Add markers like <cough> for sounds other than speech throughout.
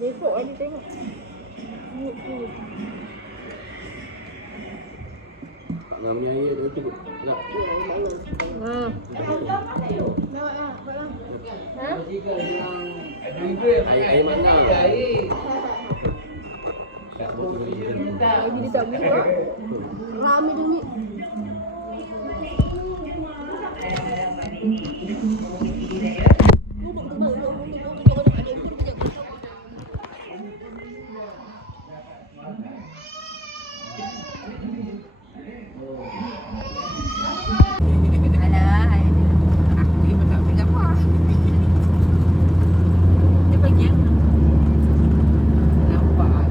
Besok lagi tengok. Kami air tu cukup. Tak. Ha. Ha? Dia tak beli kok. Ramai dia ni. Alah, aku ni pun tak pegang apa. Dia pergi yang nampak.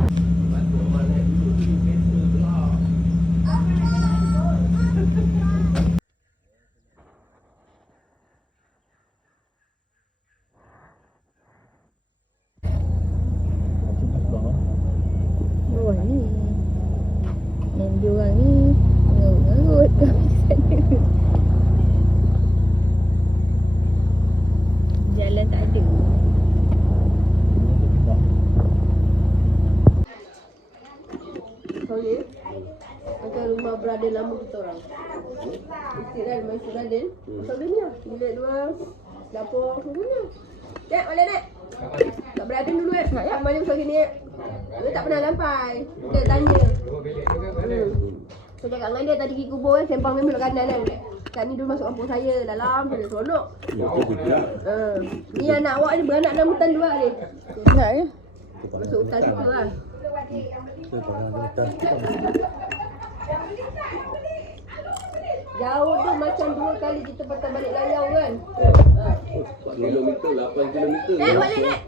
Oh ni. Yang dia orang ni ngarut-ngarut kat sana. Jalan tak ada. Sorry. Macam rumah brother lama kita orang. Isteri isteri brother. Pasal dia ni lah. Bilik dua, dapur, semuanya. Dek, balik dek. Tak berada dulu eh. Rumah dia besar sini eh. Dia tak pernah sampai. Dia tanya. Hmm. Saya cakap dengan dia tadi pergi kubur kan, sempang memang belok kanan kan. Kat ni dulu masuk kampung saya, dalam dia seronok. Ha. Ni anak awak ni beranak dalam hutan dua ni. Nak ya? Masuk hutan situ lah. Saya tak ada hutan. Jauh tu macam dua kali kita patah balik layau kan. Ha. 4 kilometer, 8 kilometer. Nek, balik nek.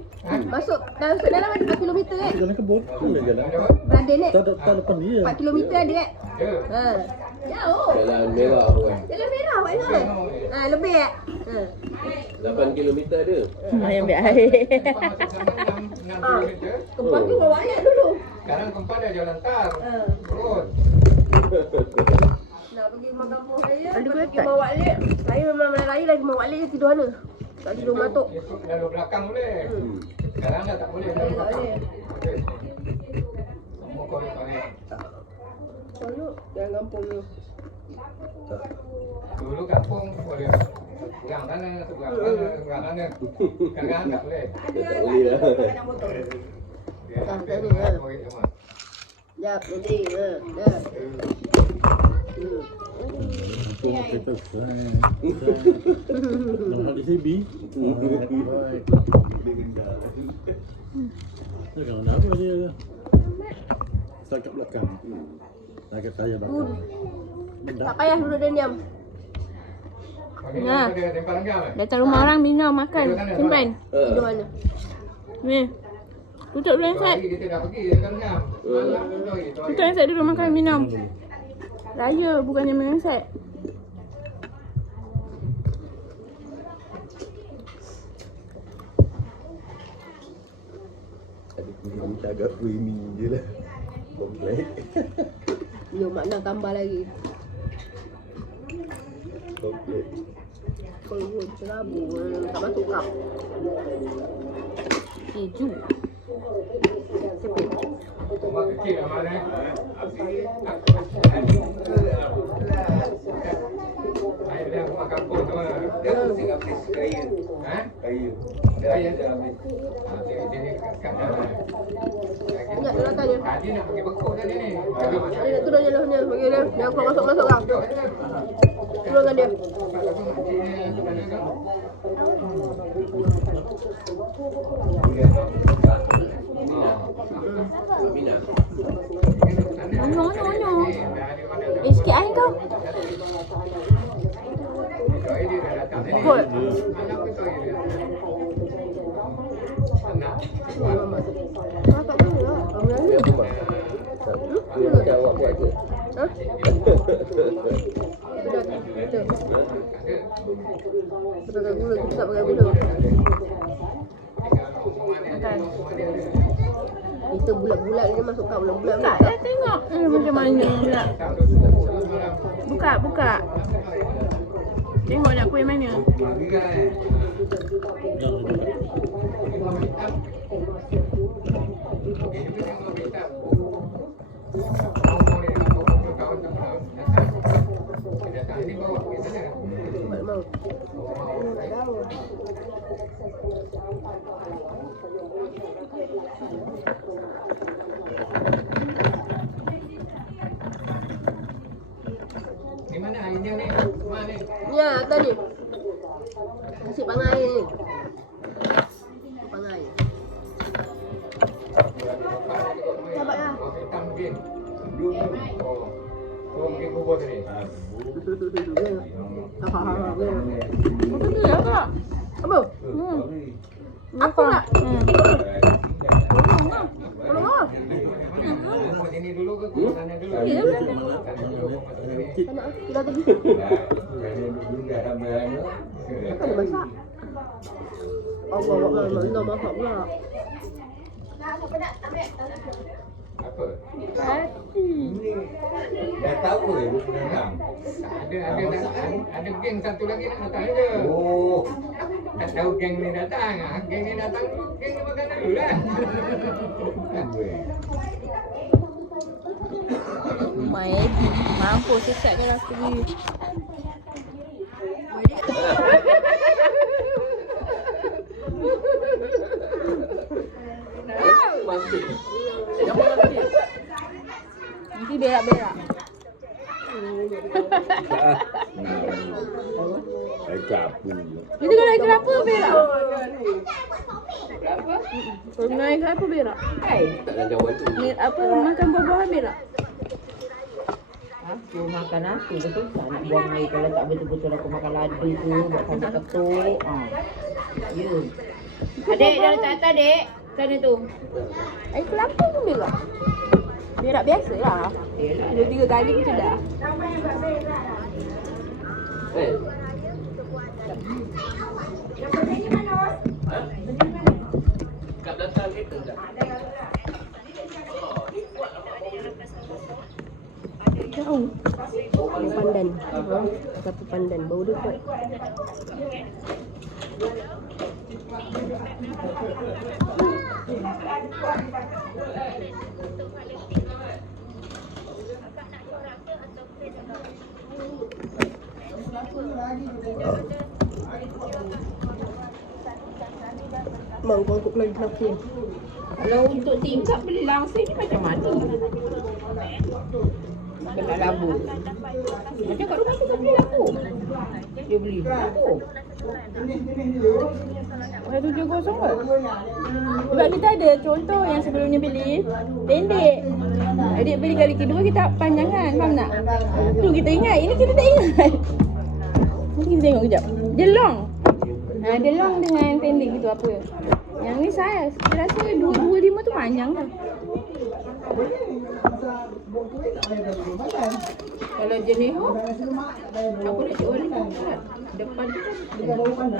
Masuk, dah masuk dalam ada 4 kilometer kan. Jalan kebun. Mana jalan? Berada nek. Tak tak depan dia. 4 kilometer ada kan. Ha. Jauh. Jalan merah tu kan. Jalan merah Pak Izal. Ha, lebih tak? Ha. 8 kilometer ada. Ayam biar air. Ha. Kempat tu bawa ayat dulu. Sekarang tempat dia jalan tar. Ha. Turun. <laughs> Nak pergi rumah kampung saya, Ada lepas pergi berat? rumah Wak Lek. Saya memang malam raya lagi rumah Lek je tidur mana? Tak tidur matuk. Esok lalu belakang boleh. Hmm. Sekarang dah tak boleh Tak lalu boleh, tak boleh. Semua kau boleh tarik. Selalu jangan kampung ni. Dulu kampung boleh seberang sana, seberang sana, seberang sana. Sekarang tak boleh. Tak boleh lah. Tak, dia tak Dah. Dia kan apa dia? Saya kat belakang. Kat saya belakang. Tak payah duduk dia diam. Nah. Datang rumah orang minum makan. Simpan. Tidur mana? Ni. Tutup dulu kita hari. Tutup handset dulu makan minum. Raya bukannya handset. Ada kurang agak creamy je lah. Komplek. <laughs> Yo, makna tambah lagi. Komplek. Kalau gue serabu, tak masuk kap. Keju. Rumah kecil lah mana. Saya bilang rumah kampung tu. Dia mesti habis kaya. Ha? Kaya. Dia Kaya. dia habis. Ha, sini sini kat dalam. Ingat dia nak tanya. Tadi nak pergi bekuk tadi ni. Ada macam Dia nak turun jalan ni, bagi dia. Dia kau masuk-masuk kau. Duduk je. Turunkan dia. Pak aku kan. Onyo, onyo, onyo. Eh, sikit air kau. Kot. Lah. Tu. Ha? Sudah. Pakai gula, tak pakai gula. Itu bulat-bulat dia masuk kau bulat-bulat. Buka dah tengok. Eh, macam mana pula. Buka, buka. Tengok nak kuih mana. Tak mau. Tak tahu. Di mana airnya ni? Mana ni? Ya, atas ni. Nasi pangai ni. Pangai. Sabar lah. Oh, hitam mungkin. Oh. Oh, mungkin kubur tadi. Ha, ha, ha, ha. Apa tu ya, Kak? Apa? Hmm. Aku nak. Hmm. Tolong lah. Tolong lah. Kubur sini dulu ke sana dulu? Ya, kubur sini. Tak nak. Sudah tadi. Kan dia masak. Allah, Allah, Allah, Allah, masak pula. Apa? Hati. Dah tahu ke dia penendang? Ada, ada, ada, ada geng satu lagi nak datang je. Oh. Tak tahu geng ni datang. ah. Geng ni datang, geng ni makan dulu lah. My Eddie. Mampus sesatkan aku ni. <laughs> Nanti berak-berak. Saya kapu Itu kalau air kelapa berak. Kalau minum air kelapa berak. Tak ada jawab tu. Ni apa makan buah-buahan berak. Aku makan apa betul tak nak buang air kalau tak betul-betul aku makan ladu tu buat sambal ketuk. Ha. Ya. Adik dah letak atas adik. Sana tu. Air kelapa pun berak. Berak biasa lah. Yelah. Dua tiga kali macam dah. Eh. Kat belakang kereta tak? Jauh. Dia pandan. Ha? Sapu pandan. Bau dia kuat. Mau bangkuk lagi kenapa? Kalau untuk tingkap beli langsung ni macam mana? Kena lambu. Macam kat rumah tu kan beli lambu. Dia beli lambu. Orang tujuh kosong kot. Sebab kita ada contoh yang sebelumnya beli pendek. Adik beli kali kedua kita panjangan, faham tak? Tu kita ingat, ini kita tak ingat. Nanti kita tengok kejap. Dia long. Ha, dia long dengan pendek gitu apa. Yang ni saya, saya rasa 225 tu panjang lah. Kalau jenis ho, apa nak jual ni? Depan tu kan.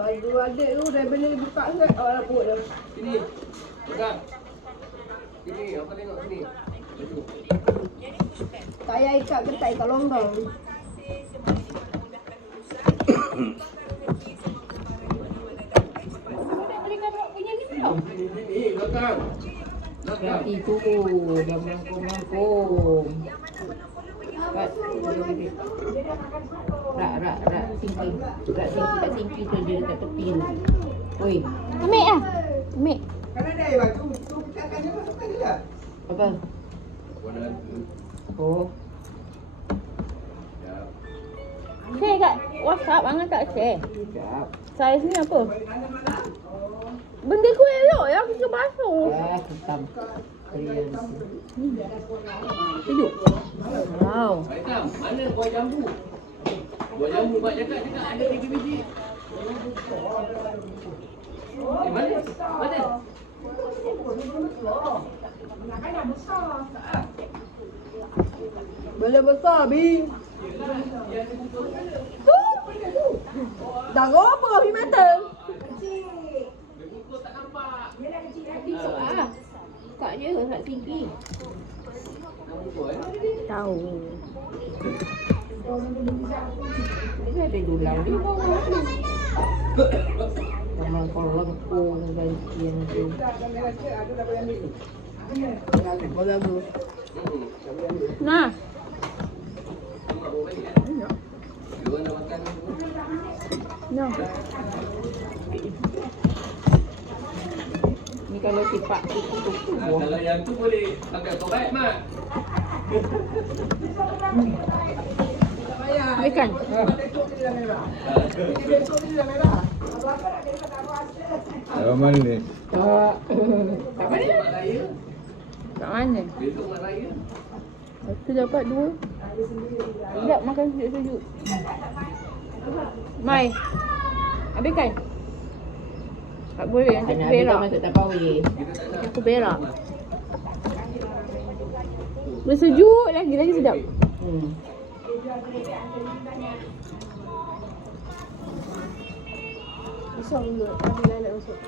Baju adik tu dah beli buka set awal aku dah. Sini. Pegang. Sini, tengok sini. Saya ikat ikat. Sini, sini, belakang. Belakang. Hati tu dah melengkung-melengkung. Kat, rak, rak, rak, tinggi. Rak tinggi, kat tinggi tu dia dekat tepi tu. Oi, Ambil ah. Ambil. Apa? Warna Oh, Ya. Share kat WhatsApp. Angan tak share. sekejap. Saiz ni apa? Benda ku elok ya. Aku suka basuh. Ah, hitam. Sejuk. Wow. Aitam, mana buah jambu? Buah jambu Mak cakap cakap ada tiga biji. Eh, mana? Mana? Bela besar bi. Tu. Dah roboh bi mata. Esok ah. Buka je rak tinggi. Tahu. Dia ada dulang di <coughs> Jangan kau lengkung bagian tu. Bagus. Nah. No. Ni kalau Ah, buah. kalau yang tu boleh pakai baik mak. Ikan. Dalam mana ni? Tak. Tak mana? Kat mana? Besok mak raya. Aku dapat dua. Sedap makan sejuk-sejuk. Mai. Habiskan. Tak boleh nanti aku berak. masuk tak. Kita. Aku berak. Dia sejuk lagi lagi sedap. Hmm. Besar dulu. Ada lain nak masuk.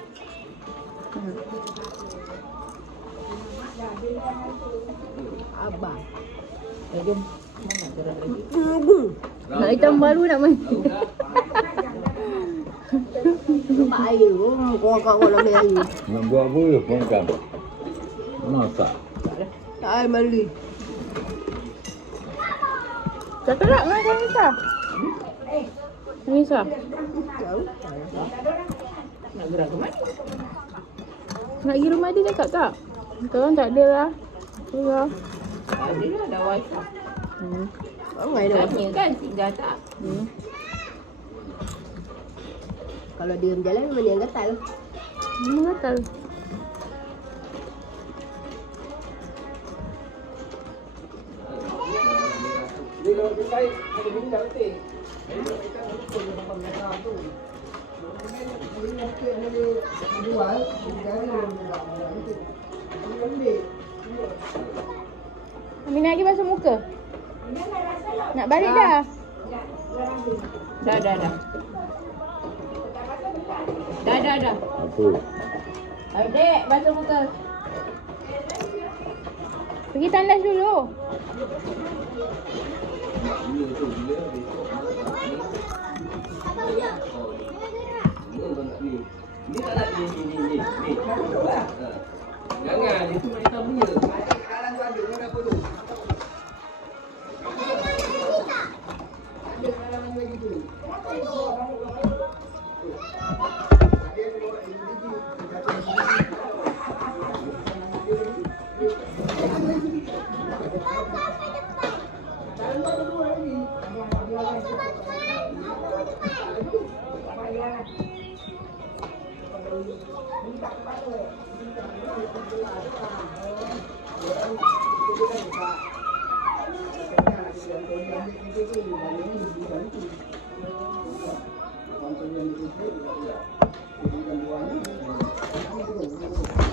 Abang. Eh, jom. Mana gerak lagi? Tunggu. Nak hitam baru nak main. Tahu dah? Tempat air. Oh, kau kat kau nak air. Nak buat apa ya pongkam? Masak. Tak air mandi. Tak terak dengan Nisa. Nisa. Tahu? Nak gerak ke mana? Nak pergi rumah dia cakap tak? Sekarang tak ada lah. Surah. Ada lah, dah wifi. Hmm. Dah. Tanya kan, tinggal tak? Hmm. Kalau diam jalan mana yang gatal? Memang gatal. Aminah lagi basuh muka. Nak balik dah. Dah, dah, dah. Dah, dah, dah. Apa? Adik, basuh muka. Pergi tandas dulu. Bila tu, bila besok mak tak ni. Oh, ni. Ni orang nak ni.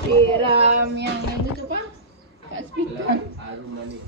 Itu. Siram yang yang tu apa? Kat speaker. Arum manis.